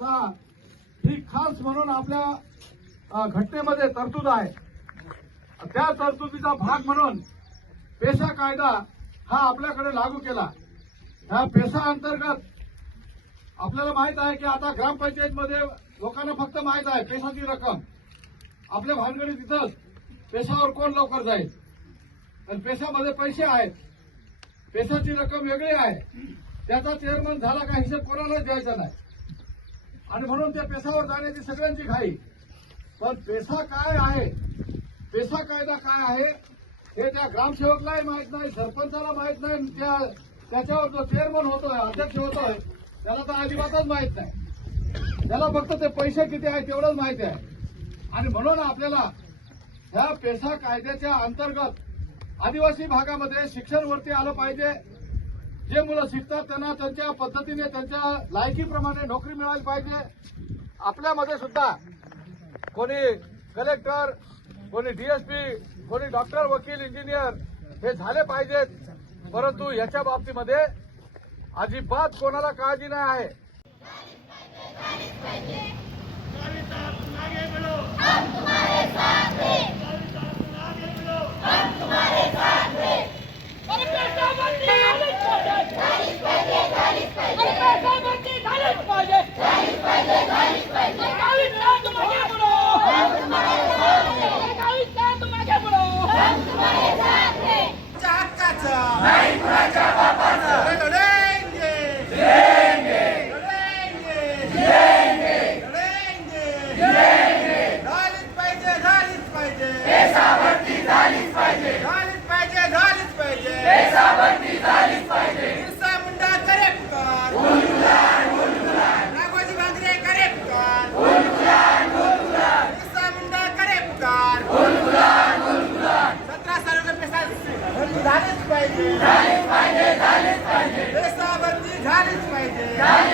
ही खास म्हणून आपल्या घटनेमध्ये तरतूद आहे। त्या तरतुदीचा भाग म्हणून पेशा कायदा हा आपल्याकडे लागू केला। ह्या पेशा अंतर्गत आपल्याला माहित आहे की आता ग्रामपंचायतमध्ये लोकांना फक्त माहित आहे पेशाची रक्कम, आपल्या भानगडी तिथंच पेशावर कोण लवकर जाईल, आणि पेशामध्ये पैसे आहेत, पेशाची रक्कम वेगळी आहे, त्याचा चेअरमन झाला का हिशोब कोणालाच द्यायचा नाही, आणि म्हणून त्या पेशावर जाण्याची सगळ्यांची घाई। पण पेशा काय आहे, पेशा कायदा काय आहे हे त्या ग्रामसेवकलाही माहित नाही, सरपंचाला माहित नाही, त्याच्यावर जो चेअरमन होतोय, अध्यक्ष होतोय, त्याला तर अजिबातच माहित नाही। त्याला फक्त ते पैसे किती आहे तेवढंच माहिती आहे। आणि म्हणून आपल्याला ह्या पेशा कायद्याच्या अंतर्गत आदिवासी भागामध्ये शिक्षण वरती आलं पाहिजे। जे मुलं शिकतात त्यांना त्यांच्या पद्धतीने त्यांच्या लायकीप्रमाणे नोकरी मिळाली पाहिजे। आपल्यामध्ये सुद्धा कोणी कलेक्टर, कोणी डीएसपी, कोणी डॉक्टर, वकील, इंजिनियर हे झाले पाहिजेत, परंतु याच्या बाबतीमध्ये अजिबात कोणाला काळजी नाही आहे। झालीच पाहिजे, झालीच पाहिजे, झालीच पाहिजे, झालीच पाहिजे।